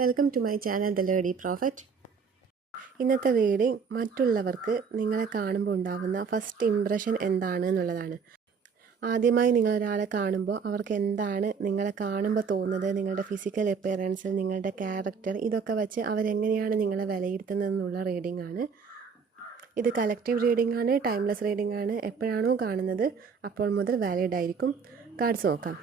Welcome to my channel the lady prophet. ഇന്നത്തെ reading മറ്റുള്ളവർക്ക് നിങ്ങളെ കാണുമ്പോൾ ഉണ്ടാകുന്ന ഫസ്റ്റ് ഇംപ്രഷൻ എന്താണ് എന്നുള്ളതാണ്. ആദ്യമായി നിങ്ങളൊരാളെ കാണുമ്പോൾ അവർക്ക് എന്താണ് നിങ്ങളെ കാണുമ്പോൾ തോന്നുന്നത്, നിങ്ങളുടെ ഫിസിക്കൽ അപ്പിയറൻസ്, നിങ്ങളുടെ ക്യാരക്ടർ, ഇതൊക്കെ വെച്ച് അവരെങ്ങനെയാണ് നിങ്ങളെ വിലയിരുത്തുന്നതെന്നുള്ള റീഡിംഗ് ആണ്. ഇത് കളക്റ്റീവ് റീഡിംഗ് ആണ്, ടൈംലെസ് റീഡിംഗ് ആണ്. എപ്പോഴാണോ കാണുന്നത് അപ്പോൾ മുതൽ വാലിഡ് ആയിരിക്കും. കാർഡ്സ് നോക്കാം.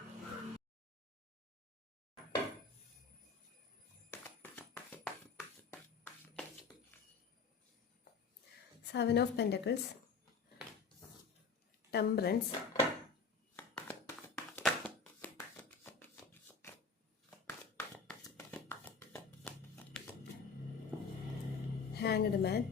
Seven of Pentacles, Temperance, Hanged Man,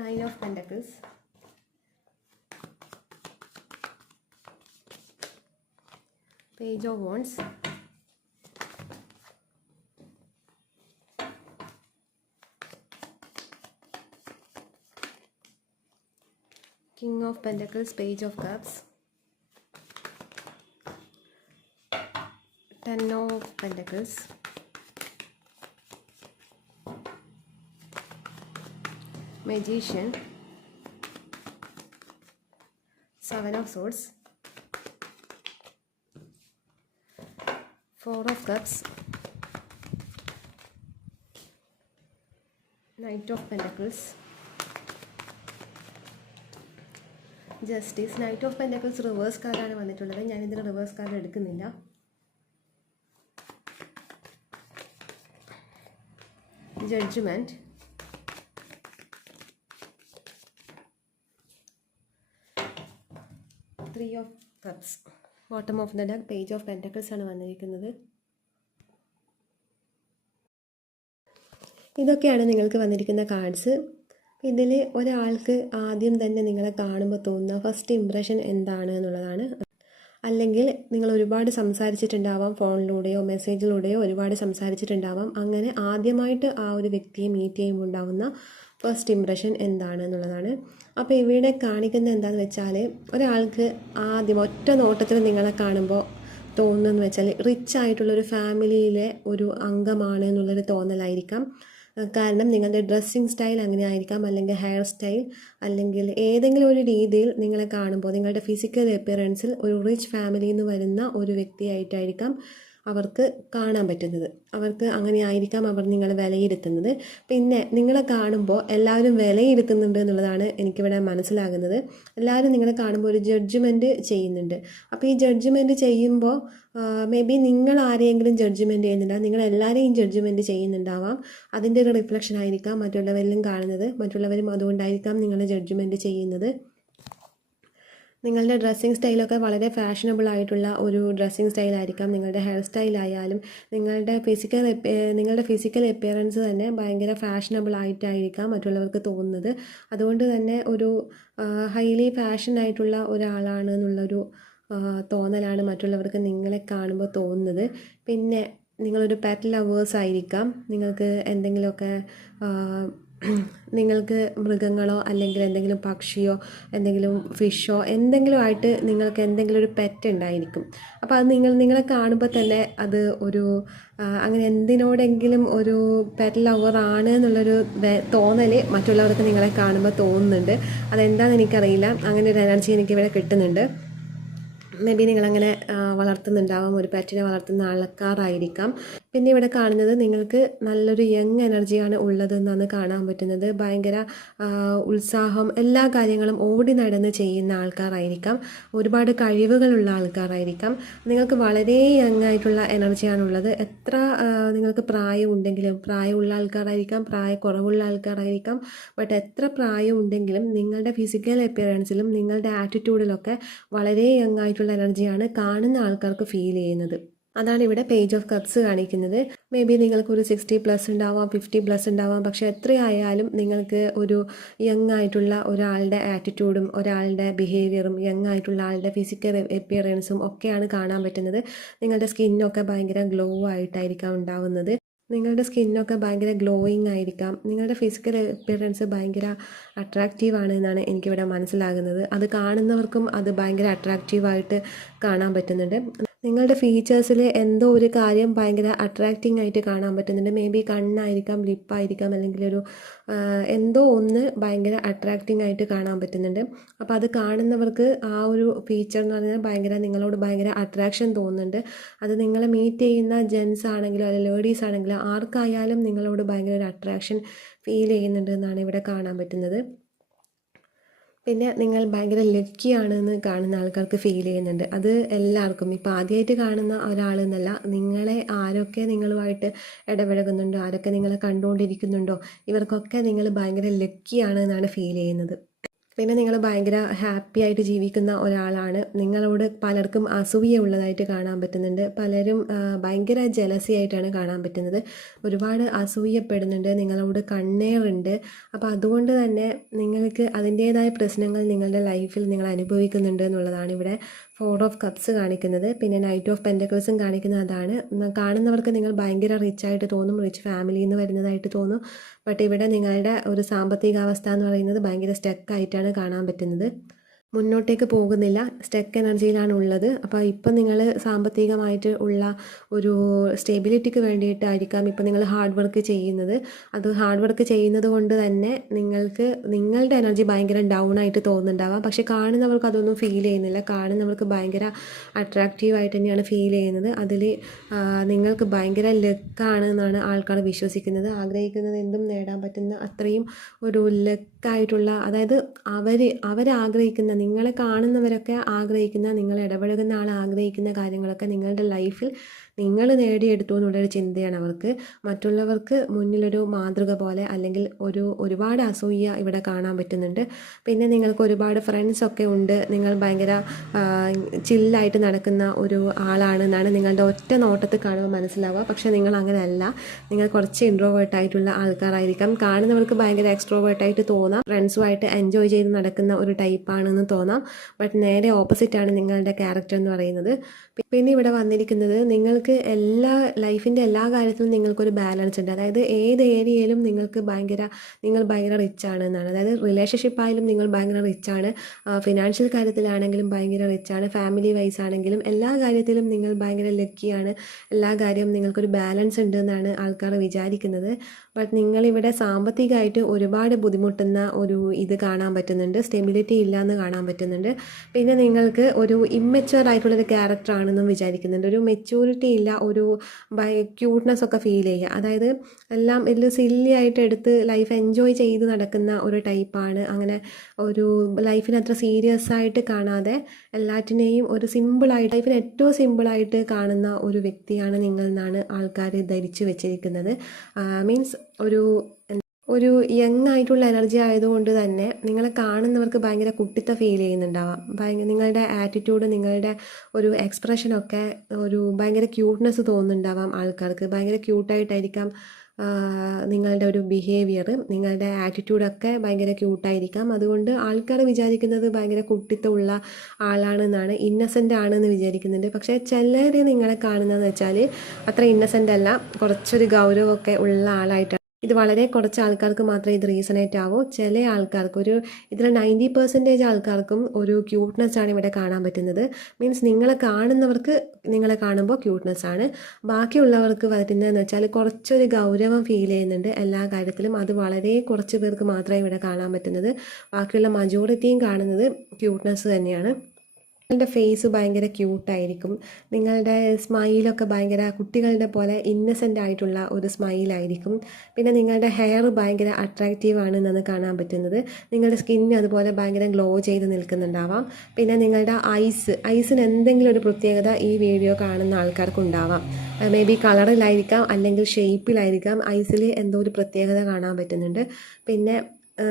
Nine of Pentacles, Page of Wands, King of Pentacles, Page of Cups, Ten of Pentacles, Magician, Seven of Swords, Four of Cups, Knight of Pentacles, Justice. Knight of Pentacles reverse കാർഡാണ് വന്നിട്ടുള്ളത്. ഞാനിതിൽ reverse card എടുക്കുന്നില്ല. Judgment, Three of Cups, Bottom of the deck, Page of Pentacles ആണ് വന്നിരിക്കുന്നത്. ഇതൊക്കെയാണ് നിങ്ങൾക്ക് വന്നിരിക്കുന്ന cards. ഇതിൽ ഒരാൾക്ക് ആദ്യം തന്നെ നിങ്ങളെ കാണുമ്പോൾ തോന്നുന്ന ഫസ്റ്റ് ഇംപ്രഷൻ എന്താണ് എന്നുള്ളതാണ്. അല്ലെങ്കിൽ നിങ്ങൾ ഒരുപാട് സംസാരിച്ചിട്ടുണ്ടാവാം, ഫോണിലൂടെയോ മെസ്സേജിലൂടെയോ ഒരുപാട് സംസാരിച്ചിട്ടുണ്ടാവാം. അങ്ങനെ ആദ്യമായിട്ട് ആ ഒരു വ്യക്തിയെ മീറ്റ് ചെയ്യുമ്പോൾ ഉണ്ടാവുന്ന ഫസ്റ്റ് ഇംപ്രഷൻ എന്താണ് എന്നുള്ളതാണ്. അപ്പോൾ ഇവിടെ കാണിക്കുന്നത് എന്താണെന്ന് വെച്ചാൽ, ഒരാൾക്ക് ആദ്യം ഒറ്റ നോട്ടത്തിൽ നിങ്ങളെ കാണുമ്പോൾ തോന്നുന്നതെന്ന് വെച്ചാൽ റിച്ച് ആയിട്ടുള്ളൊരു ഫാമിലിയിലെ ഒരു അംഗമാണ് എന്നുള്ളൊരു തോന്നലായിരിക്കാം. കാരണം നിങ്ങളുടെ ഡ്രസ്സിങ് സ്റ്റൈൽ അങ്ങനെ ആയിരിക്കാം, അല്ലെങ്കിൽ ഹെയർ സ്റ്റൈൽ, അല്ലെങ്കിൽ ഏതെങ്കിലും ഒരു രീതിയിൽ നിങ്ങളെ കാണുമ്പോൾ നിങ്ങളുടെ ഫിസിക്കൽ അപ്പിയറൻസിൽ ഒരു റിച്ച് ഫാമിലിയിൽ നിന്ന് വരുന്ന ഒരു വ്യക്തിയായിട്ടായിരിക്കാം അവർക്ക് കാണാൻ പറ്റുന്നത്. അവർക്ക് അങ്ങനെ ആയിരിക്കാം അവർ നിങ്ങളെ വിലയിരുത്തുന്നത്. പിന്നെ നിങ്ങളെ കാണുമ്പോൾ എല്ലാവരും വിലയിരുത്തുന്നുണ്ട് എന്നുള്ളതാണ് എനിക്കിവിടെ മനസ്സിലാകുന്നത്. എല്ലാവരും നിങ്ങളെ കാണുമ്പോൾ ഒരു ജഡ്ജ്മെൻറ്റ് ചെയ്യുന്നുണ്ട്. അപ്പോൾ ഈ ജഡ്ജ്മെൻറ്റ് ചെയ്യുമ്പോൾ മേ ബി നിങ്ങൾ ആരെയെങ്കിലും ജഡ്ജ്മെൻറ്റ് ചെയ്യുന്നുണ്ട്, നിങ്ങളെല്ലാവരെയും ജഡ്ജ്മെൻറ്റ് ചെയ്യുന്നുണ്ടാവാം. അതിൻ്റെ ഒരു റിഫ്ലക്ഷൻ ആയിരിക്കാം മറ്റുള്ളവരിലും കാണുന്നത്. മറ്റുള്ളവരും അതുകൊണ്ടായിരിക്കാം നിങ്ങളെ ജഡ്ജ്മെൻറ്റ് ചെയ്യുന്നത്. നിങ്ങളുടെ ഡ്രസ്സിങ് സ്റ്റൈലൊക്കെ വളരെ ഫാഷനബിൾ ആയിട്ടുള്ള ഒരു ഡ്രസ്സിങ് സ്റ്റൈലായിരിക്കാം. നിങ്ങളുടെ ഹെയർ സ്റ്റൈലായാലും നിങ്ങളുടെ ഫിസിക്കൽ അപ്പിയറൻസ് തന്നെ ഭയങ്കര ഫാഷനബിൾ ആയിട്ടായിരിക്കാം മറ്റുള്ളവർക്ക് തോന്നുന്നത്. അതുകൊണ്ട് തന്നെ ഒരു ഹൈലി ഫാഷൻ ആയിട്ടുള്ള ഒരാളാണ് എന്നുള്ളൊരു തോന്നലാണ് മറ്റുള്ളവർക്ക് നിങ്ങളെ കാണുമ്പോൾ തോന്നുന്നത്. പിന്നെ നിങ്ങളൊരു പെറ്റ് ലവേഴ്സ് ആയിരിക്കാം. നിങ്ങൾക്ക് മൃഗങ്ങളോ അല്ലെങ്കിൽ എന്തെങ്കിലും പക്ഷിയോ എന്തെങ്കിലും ഫിഷോ എന്തെങ്കിലും ആയിട്ട് നിങ്ങൾക്ക് എന്തെങ്കിലും ഒരു പെറ്റ് ഉണ്ടായിരിക്കും. അപ്പോൾ അത് നിങ്ങളെ കാണുമ്പോൾ തന്നെ അത് ഒരു അങ്ങനെ എന്തിനോടെങ്കിലും ഒരു പെറ്റ് ലവറാണ് എന്നുള്ളൊരു തോന്നൽ മറ്റുള്ളവർക്ക് നിങ്ങളെ കാണുമ്പോൾ തോന്നുന്നുണ്ട്. അതെന്താണെന്ന് എനിക്കറിയില്ല, അങ്ങനെ ഒരു എനർജി എനിക്കിവിടെ കിട്ടുന്നുണ്ട്. മേ ബി നിങ്ങളങ്ങനെ വളർത്തുന്നുണ്ടാവാം, ഒരു പെറ്റിനെ വളർത്തുന്ന ആൾക്കാരായിരിക്കാം. പിന്നെ ഇവിടെ കാണുന്നത് നിങ്ങൾക്ക് നല്ലൊരു യങ് എനർജിയാണ് ഉള്ളതെന്നാണ് കാണാൻ പറ്റുന്നത്. ഭയങ്കര ഉത്സാഹം, എല്ലാ കാര്യങ്ങളും ഓടി നടന്ന് ചെയ്യുന്ന ആൾക്കാരായിരിക്കാം. ഒരുപാട് കഴിവുകളുള്ള ആൾക്കാരായിരിക്കാം. നിങ്ങൾക്ക് വളരെ യങ് ആയിട്ടുള്ള എനർജിയാണുള്ളത്. എത്ര നിങ്ങൾക്ക് പ്രായമുണ്ടെങ്കിലും, പ്രായമുള്ള ആൾക്കാരായിരിക്കാം, പ്രായക്കുറവുള്ള ആൾക്കാരായിരിക്കാം. ബട്ട് എത്ര പ്രായമുണ്ടെങ്കിലും നിങ്ങളുടെ ഫിസിക്കൽ അപ്പിയറൻസിലും നിങ്ങളുടെ ആറ്റിറ്റ്യൂഡിലൊക്കെ വളരെ യങ് ആയിട്ടുള്ള എനർജിയാണ് കാണുന്ന ആൾക്കാർക്ക് ഫീൽ ചെയ്യുന്നത്. അതാണ് ഇവിടെ പേജ് ഓഫ് കപ്സ് കാണിക്കുന്നത്. മേ ബി നിങ്ങൾക്കൊരു 60+ ഉണ്ടാവാം, 50+ ഉണ്ടാവാം. പക്ഷേ എത്രയായാലും നിങ്ങൾക്ക് ഒരു യങ് ആയിട്ടുള്ള ഒരാളുടെ ആറ്റിറ്റ്യൂഡും ഒരാളുടെ ബിഹേവിയറും യങ് ആയിട്ടുള്ള ആളുടെ ഫിസിക്കൽ അപ്പിയറൻസും ഒക്കെയാണ് കാണാൻ പറ്റുന്നത്. നിങ്ങളുടെ സ്കിന്നൊക്കെ ഭയങ്കര ഗ്ലോ ആയിട്ടായിരിക്കാം ഉണ്ടാവുന്നത്. നിങ്ങളുടെ സ്കിന്നൊക്കെ ഭയങ്കര ഗ്ലോയിങ് ആയിരിക്കാം. നിങ്ങളുടെ ഫിസിക്കൽ അപ്പിയറൻസ് ഭയങ്കര അട്രാക്റ്റീവാണ് എന്നാണ് എനിക്കിവിടെ മനസ്സിലാകുന്നത്. അത് കാണുന്നവർക്കും അത് ഭയങ്കര അട്രാക്റ്റീവായിട്ട് കാണാൻ പറ്റുന്നുണ്ട്. നിങ്ങളുടെ ഫീച്ചേഴ്സിൽ എന്തോ ഒരു കാര്യം ഭയങ്കര അട്രാക്റ്റിംഗ് ആയിട്ട് കാണാൻ പറ്റുന്നുണ്ട്. മേ ബി കണ്ണായിരിക്കാം, ലിപ്പായിരിക്കാം, അല്ലെങ്കിൽ എന്തോ ഒന്ന് ഭയങ്കര അട്രാക്റ്റിംഗ് ആയിട്ട് കാണാൻ പറ്റുന്നുണ്ട്. അപ്പോൾ അത് കാണുന്നവർക്ക് ആ ഒരു ഫീച്ചർ എന്ന് പറഞ്ഞാൽ നിങ്ങളോട് ഭയങ്കര അട്രാക്ഷൻ തോന്നുന്നുണ്ട്. അത് നിങ്ങളെ മീറ്റ് ചെയ്യുന്ന ജെൻസ് ആണെങ്കിലും അല്ലെങ്കിൽ ലേഡീസ് ആണെങ്കിലും ആർക്കായാലും നിങ്ങളോട് ഭയങ്കര ഒരു അട്രാക്ഷൻ ഫീൽ ചെയ്യുന്നുണ്ട് എന്നാണ് ഇവിടെ കാണാൻ പറ്റുന്നത്. പിന്നെ നിങ്ങൾ ഭയങ്കര ലക്കിയാണെന്ന് കാണുന്ന ആൾക്കാർക്ക് ഫീൽ ചെയ്യുന്നുണ്ട്. അത് എല്ലാവർക്കും, ഇപ്പോൾ ആദ്യമായിട്ട് കാണുന്ന ഒരാളെന്നല്ല, നിങ്ങളെ ആരൊക്കെ നിങ്ങളുമായിട്ട് ഇടപഴകുന്നുണ്ടോ, ആരൊക്കെ നിങ്ങളെ കണ്ടുകൊണ്ടിരിക്കുന്നുണ്ടോ, ഇവർക്കൊക്കെ നിങ്ങൾ ഭയങ്കര ലക്കിയാണ് എന്നാണ് ഫീൽ ചെയ്യുന്നത്. പിന്നെ നിങ്ങൾ ഭയങ്കര ഹാപ്പി ആയിട്ട് ജീവിക്കുന്ന ഒരാളാണ്. നിങ്ങളോട് പലർക്കും അസൂയ ഉള്ളതായിട്ട് കാണാൻ പറ്റുന്നുണ്ട്. പലരും ഭയങ്കര ജലസി ആയിട്ടാണ് കാണാൻ പറ്റുന്നത്. ഒരുപാട് അസൂയപ്പെടുന്നുണ്ട്, നിങ്ങളോട് കണ്ണേറുണ്ട്. അപ്പോൾ അതുകൊണ്ട് തന്നെ നിങ്ങൾക്ക് അതിൻ്റേതായ പ്രശ്നങ്ങൾ നിങ്ങളുടെ ലൈഫിൽ നിങ്ങൾ അനുഭവിക്കുന്നുണ്ട് എന്നുള്ളതാണ് ഇവിടെ 4 ഓഫ് കപ്സ് കാണിക്കുന്നത്. പിന്നെ നൈറ്റ് ഓഫ് പെൻറ്റക്കിൾസും കാണിക്കുന്നത് അതാണ്. കാണുന്നവർക്ക് നിങ്ങൾ ഭയങ്കര റിച്ച് ആയിട്ട് തോന്നും, റിച്ച് ഫാമിലിയിൽ നിന്ന് വരുന്നതായിട്ട് തോന്നും. ബട്ട് ഇവിടെ നിങ്ങളുടെ ഒരു സാമ്പത്തികാവസ്ഥ എന്ന് പറയുന്നത് ഭയങ്കര സ്റ്റക്കായിട്ടാണ് കാണാൻ പറ്റുന്നത്. മുന്നോട്ടേക്ക് പോകുന്നില്ല, സ്റ്റക്ക് എനർജിയിലാണ് ഉള്ളത്. അപ്പോൾ ഇപ്പം നിങ്ങൾ സാമ്പത്തികമായിട്ട് ഉള്ള ഒരു സ്റ്റെബിലിറ്റിക്ക് വേണ്ടിയിട്ടായിരിക്കാം ഇപ്പം നിങ്ങൾ ഹാർഡ് വർക്ക് ചെയ്യുന്നത്. അത് ഹാർഡ് വർക്ക് ചെയ്യുന്നത് കൊണ്ട് തന്നെ നിങ്ങൾക്ക് നിങ്ങളുടെ എനർജി ഭയങ്കര ഡൗൺ ആയിട്ട് തോന്നുന്നുണ്ടാവാം. പക്ഷേ കാണുന്നവർക്ക് അതൊന്നും ഫീൽ ചെയ്യുന്നില്ല. കാണുന്നവർക്ക് ഭയങ്കര അട്രാക്റ്റീവായിട്ട് തന്നെയാണ് ഫീൽ ചെയ്യുന്നത്. അതിൽ നിങ്ങൾക്ക് ഭയങ്കര ലക്കാണ് എന്നാണ് ആൾക്കാർ വിശ്വസിക്കുന്നത്. ആഗ്രഹിക്കുന്നത് എന്തും നേടാൻ പറ്റുന്ന അത്രയും ഒരു ലക്കായിട്ടുള്ള, അതായത് അവരാഗ്രഹിക്കുന്ന, നിങ്ങളെ കാണുന്നവരൊക്കെ ആഗ്രഹിക്കുന്ന, നിങ്ങൾ ഇടപഴകുന്ന ആൾ ആഗ്രഹിക്കുന്ന കാര്യങ്ങളൊക്കെ നിങ്ങളുടെ ലൈഫിൽ നിങ്ങൾ നേടിയെടുത്തു എന്നുള്ളൊരു ചിന്തയാണ് അവർക്ക്. മറ്റുള്ളവർക്ക് മുന്നിലൊരു മാതൃക പോലെ, അല്ലെങ്കിൽ ഒരുപാട് അസൂയ ഇവിടെ കാണാൻ പറ്റുന്നുണ്ട്. പിന്നെ നിങ്ങൾക്ക് ഒരുപാട് ഫ്രണ്ട്സൊക്കെ ഉണ്ട്. നിങ്ങൾ ഭയങ്കര ചില്ലായിട്ട് നടക്കുന്ന ഒരു ആളാണെന്നാണ് നിങ്ങളുടെ ഒറ്റ നോട്ടത്തിൽ കാണുമ്പോൾ മനസ്സിലാവുക. പക്ഷേ നിങ്ങൾ അങ്ങനെയല്ല. നിങ്ങൾ കുറച്ച് ഇൻട്രോവേർട്ടായിട്ടുള്ള ആൾക്കാരായിരിക്കാം. കാണുന്നവർക്ക് ഭയങ്കര എക്സ്ട്രോവേർട്ടായിട്ട് തോന്നാം, ഫ്രണ്ട്സുമായിട്ട് എൻജോയ് ചെയ്ത് നടക്കുന്ന ഒരു ടൈപ്പാണെന്ന് തോന്നാം. ബട്ട് നേരെ ഓപ്പോസിറ്റാണ് നിങ്ങളുടെ ക്യാരക്ടർ എന്ന് പറയുന്നത്. പിന്നെ ഇവിടെ വന്നിരിക്കുന്നത് നിങ്ങൾക്ക് ലൈഫിൻ്റെ എല്ലാ കാര്യത്തിലും നിങ്ങൾക്കൊരു ബാലൻസ് ഉണ്ട്. അതായത് ഏത് ഏരിയയിലും നിങ്ങൾ ഭയങ്കര റിച്ചാണ് എന്നാണ്. അതായത് റിലേഷൻഷിപ്പായാലും നിങ്ങൾ ഭയങ്കര റിച്ചാണ്, ഫിനാൻഷ്യൽ കാര്യത്തിലാണെങ്കിലും ഭയങ്കര റിച്ചാണ്, ഫാമിലി വൈസ് ആണെങ്കിലും എല്ലാ കാര്യത്തിലും നിങ്ങൾ ഭയങ്കര ലക്കിയാണ്. എല്ലാ കാര്യവും നിങ്ങൾക്കൊരു ബാലൻസ് ഉണ്ട് എന്നാണ് ആൾക്കാർ വിചാരിക്കുന്നത്. ബട്ട് നിങ്ങളിവിടെ സാമ്പത്തികമായിട്ട് ഒരുപാട് ബുദ്ധിമുട്ടുന്ന ഇത് കാണാൻ പറ്റുന്നുണ്ട്. സ്റ്റെബിലിറ്റി ഇല്ല എന്ന് കാണാൻ പറ്റുന്നുണ്ട്. പിന്നെ നിങ്ങൾക്ക് ഒരു ഇമ്മച്വർ ആയിട്ടുള്ളൊരു ക്യാരക്ടറാണെന്നും വിചാരിക്കുന്നുണ്ട്. ഒരു മെച്യൂരിറ്റി ഇല്ല, ഒരു ക്യൂട്ട്നെസ് ഒക്കെ ഫീൽ ചെയ്യുക. അതായത് എല്ലാം ഇതിൽ സില്ലി ആയിട്ട് എടുത്ത് ലൈഫ് എൻജോയ് ചെയ്ത് നടക്കുന്ന ഒരു ടൈപ്പാണ്. അങ്ങനെ ഒരു ലൈഫിനെ അത്ര സീരിയസ് ആയിട്ട് കാണാതെ എല്ലാറ്റിനെയും ഒരു സിമ്പിളായിട്ട്, ലൈഫിനെ ഏറ്റവും സിമ്പിളായിട്ട് കാണുന്ന ഒരു വ്യക്തിയാണ് നിങ്ങൾ എന്നാണ് ആൾക്കാർ ധരിച്ചു വെച്ചിരിക്കുന്നത്. മീൻസ് ഒരു യങ് ആയിട്ടുള്ള എനർജി ആയതുകൊണ്ട് തന്നെ നിങ്ങളെ കാണുന്നവർക്ക് ഭയങ്കര കുട്ടിത്ത ഫീൽ ചെയ്യുന്നുണ്ടാവാം. നിങ്ങളുടെ ആറ്റിറ്റ്യൂഡ്, നിങ്ങളുടെ ഒരു എക്സ്പ്രഷനൊക്കെ ഭയങ്കര ക്യൂട്ട്നെസ് തോന്നുന്നുണ്ടാവാം ആൾക്കാർക്ക്. ഭയങ്കര ക്യൂട്ടായിട്ടായിരിക്കാം നിങ്ങളുടെ ഒരു ബിഹേവിയർ, നിങ്ങളുടെ ആറ്റിറ്റ്യൂഡൊക്കെ ഭയങ്കര ക്യൂട്ടായിരിക്കാം. അതുകൊണ്ട് ആൾക്കാർ വിചാരിക്കുന്നത് ഭയങ്കര കുട്ടിത്തമുള്ള ആളാണെന്നാണ്, ഇന്നസെൻ്റ് ആണെന്ന് വിചാരിക്കുന്നുണ്ട്. പക്ഷേ ചിലർ നിങ്ങളെ കാണുന്നതെന്ന് വെച്ചാൽ അത്ര ഇന്നസെൻ്റ് അല്ല, കുറച്ചൊരു ഗൗരവമൊക്കെ ഉള്ള ആളായിട്ടാണ്. ഇത് വളരെ കുറച്ച് ആൾക്കാർക്ക് മാത്രമേ ഇത് റീസണേറ്റ് ആവൂ. ചില ആൾക്കാർക്ക്, ഇതിൽ 90% ആൾക്കാർക്കും ഒരു ക്യൂട്ട്നെസ് ആണ് ഇവിടെ കാണാൻ പറ്റുന്നത്. മീൻസ് നിങ്ങളെ കാണുന്നവർക്ക് നിങ്ങളെ കാണുമ്പോൾ ക്യൂട്ട്നെസ് ആണ്. ബാക്കിയുള്ളവർക്ക് വരുന്നതെന്ന് വെച്ചാൽ കുറച്ചൊരു ഗൗരവം ഫീൽ ചെയ്യുന്നുണ്ട് എല്ലാ കാര്യത്തിലും. അത് വളരെ കുറച്ച് പേർക്ക് മാത്രമേ ഇവിടെ കാണാൻ പറ്റുന്നത്. ബാക്കിയുള്ള മജോറിറ്റിയും കാണുന്നത് ക്യൂട്ട്നെസ് തന്നെയാണ്. നിങ്ങളുടെ ഫേസ് ഭയങ്കര ക്യൂട്ടായിരിക്കും. നിങ്ങളുടെ സ്മൈലൊക്കെ ഭയങ്കര കുട്ടികളുടെ പോലെ ഇന്നസെൻ്റ് ആയിട്ടുള്ള ഒരു സ്മൈലായിരിക്കും. പിന്നെ നിങ്ങളുടെ ഹെയർ ഭയങ്കര അട്രാക്റ്റീവ് ആണെന്നാണ് കാണാൻ പറ്റുന്നത്. നിങ്ങളുടെ സ്കിന്ന് അതുപോലെ ഭയങ്കര ഗ്ലോ ചെയ്ത് നിൽക്കുന്നുണ്ടാവാം. പിന്നെ നിങ്ങളുടെ ഐസിന് എന്തെങ്കിലും ഒരു പ്രത്യേകത ഈ വീഡിയോ കാണുന്ന ആൾക്കാർക്ക് ഉണ്ടാവാം. മേ ബി കളറിലായിരിക്കാം, അല്ലെങ്കിൽ ഷേപ്പിലായിരിക്കാം. ഐസിൽ എന്തോ ഒരു പ്രത്യേകത കാണാൻ പറ്റുന്നുണ്ട്. പിന്നെ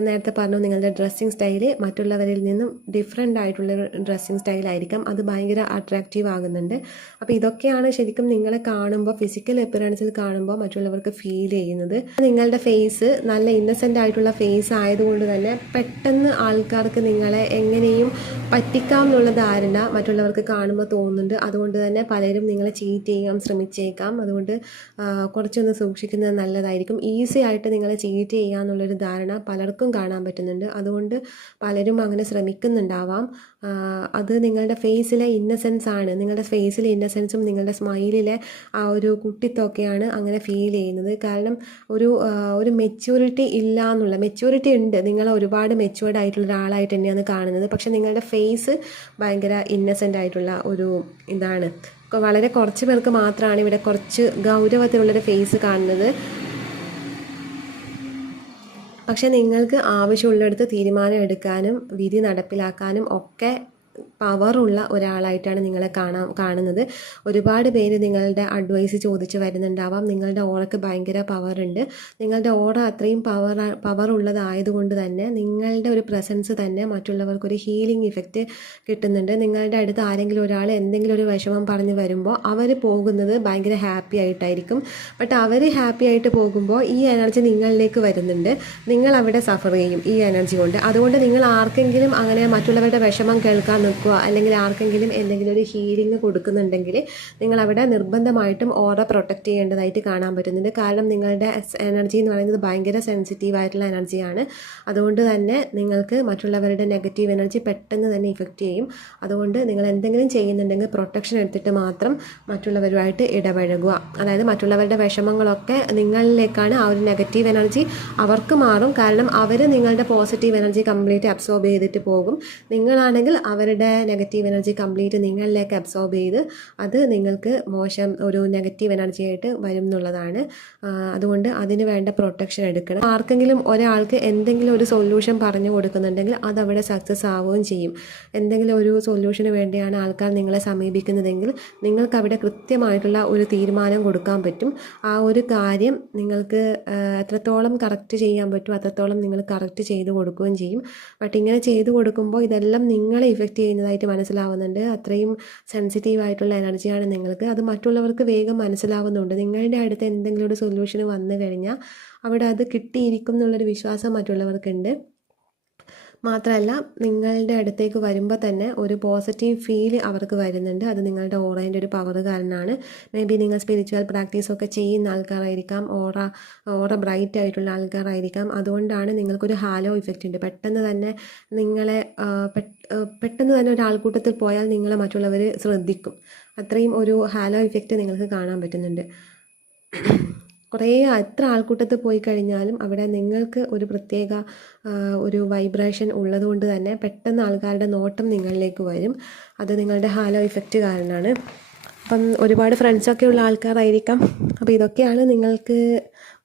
നേരത്തെ പറഞ്ഞു നിങ്ങളുടെ ഡ്രസ്സിങ് സ്റ്റൈല് മറ്റുള്ളവരിൽ നിന്നും ഡിഫറെൻ്റ് ആയിട്ടുള്ള ഡ്രസ്സിങ് സ്റ്റൈലായിരിക്കാം, അത് ഭയങ്കര അട്രാക്റ്റീവ് ആകുന്നുണ്ട്. അപ്പോൾ ഇതൊക്കെയാണ് ശരിക്കും നിങ്ങളെ കാണുമ്പോൾ ഫിസിക്കൽ അപ്പിയറൻസിൽ കാണുമ്പോൾ മറ്റുള്ളവർക്ക് ഫീൽ ചെയ്യുന്നത്. നിങ്ങളുടെ ഫേസ് നല്ല ഇന്നസെൻ്റ് ആയിട്ടുള്ള ഫേസ് ആയതുകൊണ്ട് തന്നെ പെട്ടെന്ന് ആൾക്കാർക്ക് നിങ്ങളെ എങ്ങനെയും പറ്റിക്കാം എന്നുള്ള ധാരണ മറ്റുള്ളവർക്ക് കാണുമ്പോൾ തോന്നുന്നുണ്ട്. അതുകൊണ്ട് തന്നെ പലരും നിങ്ങളെ ചീറ്റ് ചെയ്യാൻ ശ്രമിച്ചേക്കാം. അതുകൊണ്ട് കുറച്ചൊന്ന് സൂക്ഷിക്കുന്നത് നല്ലതായിരിക്കും. ഈസി ആയിട്ട് നിങ്ങളെ ചീറ്റ് ചെയ്യാമെന്നുള്ളൊരു ധാരണ പലർക്കും കാണാൻ പറ്റുന്നുണ്ട്. അതുകൊണ്ട് പലരും അങ്ങനെ ശ്രമിക്കുന്നുണ്ടാവാം. അത് നിങ്ങളുടെ ഫേസിലെ ഇന്നസെൻസ് ആണ്. നിങ്ങളുടെ ഫേസിലെ ഇന്നസെൻസും നിങ്ങളുടെ സ്മൈലിലെ ആ ഒരു കുട്ടിത്തൊക്കെയാണ് അങ്ങനെ ഫീൽ ചെയ്യുന്നത്. കാരണം ഒരു മെച്യൂരിറ്റി ഇല്ല എന്നുള്ള, മെച്യൂരിറ്റി ഉണ്ട്, നിങ്ങൾ ഒരുപാട് മെച്യൂർഡ് ആയിട്ടുള്ള ഒരാളായിട്ട് തന്നെയാണ് കാണുന്നത്. പക്ഷെ നിങ്ങളുടെ ഫേസ് ഭയങ്കര ഇന്നസെൻ്റ് ആയിട്ടുള്ള ഒരു ഇതാണ്. വളരെ കുറച്ച് പേർക്ക് മാത്രമാണ് ഇവിടെ കുറച്ച് ഗൗരവത്തിലുള്ളൊരു ഫേസ് കാണുന്നത്. പക്ഷെ നിങ്ങൾക്ക് ആവശ്യമുള്ളിടത്ത് തീരുമാനം എടുക്കാനും വിധി നടപ്പിലാക്കാനും ഒക്കെ പവറുള്ള ഒരാളായിട്ടാണ് നിങ്ങളെ കാണുന്നത്. ഒരുപാട് പേര് നിങ്ങളുടെ അഡ്വൈസ് ചോദിച്ച് വരുന്നുണ്ടാവാം. നിങ്ങളുടെ ഓറയ്ക്ക് ഭയങ്കര പവറുണ്ട്. നിങ്ങളുടെ ഓറ അത്രയും പവർ ഉള്ളതായതുകൊണ്ട് തന്നെ നിങ്ങളുടെ ഒരു പ്രസൻസ് തന്നെ മറ്റുള്ളവർക്കൊരു ഹീലിംഗ് ഇഫക്റ്റ് കിട്ടുന്നുണ്ട്. നിങ്ങളുടെ അടുത്ത് ആരെങ്കിലും ഒരാൾ എന്തെങ്കിലും ഒരു വിഷമം പറഞ്ഞ് വരുമ്പോൾ അവർ പോകുന്നത് ഭയങ്കര ഹാപ്പി ആയിട്ടായിരിക്കും. ബട്ട് അവർ ഹാപ്പി ആയിട്ട് പോകുമ്പോൾ ഈ എനർജി നിങ്ങളിലേക്ക് വരുന്നുണ്ട്. നിങ്ങൾ അവിടെ സഫർ ചെയ്യും ഈ എനർജി കൊണ്ട്. അതുകൊണ്ട് നിങ്ങൾ ആർക്കെങ്കിലും അങ്ങനെ മറ്റുള്ളവരുടെ വിഷമം കേൾക്കാൻ നിൽക്കുക, അല്ലെങ്കിൽ ആർക്കെങ്കിലും എന്തെങ്കിലും ഒരു ഹീലിംഗ് കൊടുക്കുന്നുണ്ടെങ്കിൽ നിങ്ങൾ അവിടെ നിർബന്ധമായിട്ടും ഓറ പ്രൊട്ടക്റ്റ് ചെയ്യേണ്ടതായിട്ട് കാണാൻ പറ്റുന്നുണ്ട്. കാരണം നിങ്ങളുടെ എനർജി എന്ന് പറയുന്നത് ഭയങ്കര സെൻസിറ്റീവ് ആയിട്ടുള്ള എനർജിയാണ്. അതുകൊണ്ട് തന്നെ നിങ്ങൾക്ക് മറ്റുള്ളവരുടെ നെഗറ്റീവ് എനർജി പെട്ടെന്ന് തന്നെ ഇഫക്റ്റ് ചെയ്യും. അതുകൊണ്ട് നിങ്ങൾ എന്തെങ്കിലും ചെയ്യുന്നുണ്ടെങ്കിൽ പ്രൊട്ടക്ഷൻ എടുത്തിട്ട് മാത്രം മറ്റുള്ളവരുമായിട്ട് ഇടപഴകുക. അതായത് മറ്റുള്ളവരുടെ വിഷമങ്ങളൊക്കെ നിങ്ങളിലേക്കാണ്, ആ ഒരു നെഗറ്റീവ് എനർജി അവർക്ക് മാറും. കാരണം അവർ നിങ്ങളുടെ പോസിറ്റീവ് എനർജി കംപ്ലീറ്റ് അബ്സോർബ് ചെയ്തിട്ട് പോകും. നിങ്ങളാണെങ്കിൽ അവരുടെ നെഗറ്റീവ് എനർജി കംപ്ലീറ്റ് നിങ്ങളിലേക്ക് അബ്സോർബ് ചെയ്ത് അത് നിങ്ങൾക്ക് മോശം ഒരു നെഗറ്റീവ് എനർജി ആയിട്ട് വരും എന്നുള്ളതാണ്. അതുകൊണ്ട് അതിന് വേണ്ട പ്രൊട്ടക്ഷൻ എടുക്കണം. ആർക്കെങ്കിലും ഒരാൾക്ക് എന്തെങ്കിലും ഒരു സൊല്യൂഷൻ പറഞ്ഞു കൊടുക്കുന്നുണ്ടെങ്കിൽ അതവിടെ സക്സസ് ആവുകയും ചെയ്യും. എന്തെങ്കിലും ഒരു സൊല്യൂഷന് വേണ്ടിയാണ് ആൾക്കാർ നിങ്ങളെ സമീപിക്കുന്നതെങ്കിൽ നിങ്ങൾക്ക് അവിടെ കൃത്യമായിട്ടുള്ള ഒരു തീരുമാനം കൊടുക്കാൻ പറ്റും. ആ ഒരു കാര്യം നിങ്ങൾക്ക് എത്രത്തോളം കറക്റ്റ് ചെയ്യാൻ പറ്റും അത്രത്തോളം നിങ്ങൾ കറക്റ്റ് ചെയ്ത് കൊടുക്കുകയും ചെയ്യും. ബട്ട് ഇങ്ങനെ ചെയ്ത് കൊടുക്കുമ്പോൾ ഇതെല്ലാം നിങ്ങളെ ഇഫക്റ്റ് ചെയ്യുന്നതായിട്ട് മനസ്സിലാവുന്നുണ്ട്. അത്രയും സെൻസിറ്റീവ് ആയിട്ടുള്ള എനർജിയാണ് നിങ്ങൾക്ക്. അത് മറ്റുള്ളവർക്ക് വേഗം മനസ്സിലാവുന്നുണ്ട്. നിങ്ങളുടെ അടുത്ത് എന്തെങ്കിലും ഒരു സൊല്യൂഷൻ വന്നു കഴിഞ്ഞാൽ അവിടെ അത് കിട്ടിയിരിക്കും എന്നുള്ളൊരു വിശ്വാസം മറ്റുള്ളവർക്കുണ്ട്. മാത്രമല്ല നിങ്ങളുടെ അടുത്തേക്ക് വരുമ്പോൾ തന്നെ ഒരു പോസിറ്റീവ് ഫീൽ അവർക്ക് വരുന്നുണ്ട്. അത് നിങ്ങളുടെ ഓറേൻ്റെ ഒരു പവർ കാരണമാണ്. മേ ബി നിങ്ങൾ സ്പിരിച്വൽ പ്രാക്ടീസൊക്കെ ചെയ്യുന്ന ആൾക്കാരായിരിക്കാം, ഓറ ബ്രൈറ്റ് ആയിട്ടുള്ള ആൾക്കാരായിരിക്കാം. അതുകൊണ്ടാണ് നിങ്ങൾക്കൊരു ഹാലോ ഇഫക്റ്റ് ഉണ്ട്. പെട്ടെന്ന് തന്നെ നിങ്ങളെ പെട്ടെന്ന് തന്നെ ഒരാൾക്കൂട്ടത്തിൽ പോയാൽ നിങ്ങളെ മറ്റുള്ളവർ ശ്രദ്ധിക്കും. അത്രയും ഒരു ഹാലോ ഇഫക്റ്റ് നിങ്ങൾക്ക് കാണാൻ പറ്റുന്നുണ്ട്. എത്ര ആൾക്കൂട്ടത്തിൽ പോയി കഴിഞ്ഞാലും അവിടെ നിങ്ങൾക്ക് ഒരു പ്രത്യേക ഒരു വൈബ്രേഷൻ ഉള്ളതുകൊണ്ട് തന്നെ പെട്ടെന്ന് ആൾക്കാരുടെ നോട്ടം നിങ്ങളിലേക്ക് വരും. അത് നിങ്ങളുടെ ഹാലോ ഇഫക്റ്റ് കാരണമാണ്. അപ്പം ഒരുപാട് ഫ്രണ്ട്സൊക്കെ ഉള്ള ആൾക്കാരായിരിക്കാം. അപ്പോൾ ഇതൊക്കെയാണ് നിങ്ങൾക്ക്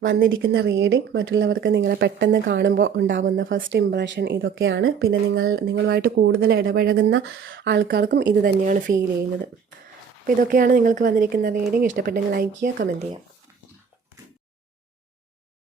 വന്നിരിക്കുന്ന റീഡിങ്. മറ്റുള്ളവർക്ക് നിങ്ങളെ പെട്ടെന്ന് കാണുമ്പോൾ ഉണ്ടാകുന്ന ഫസ്റ്റ് ഇംപ്രഷൻ ഇതൊക്കെയാണ്. പിന്നെ നിങ്ങളുമായിട്ട് കൂടുതൽ ഇടപഴകുന്ന ആൾക്കാർക്കും ഇത് തന്നെയാണ് ഫീൽ ചെയ്യുന്നത്. അപ്പോൾ ഇതൊക്കെയാണ് നിങ്ങൾക്ക് വന്നിരിക്കുന്ന റീഡിങ്. ഇഷ്ടപ്പെട്ടെങ്കിൽ ലൈക്ക് ചെയ്യുക, കമൻറ്റ് ചെയ്യുക.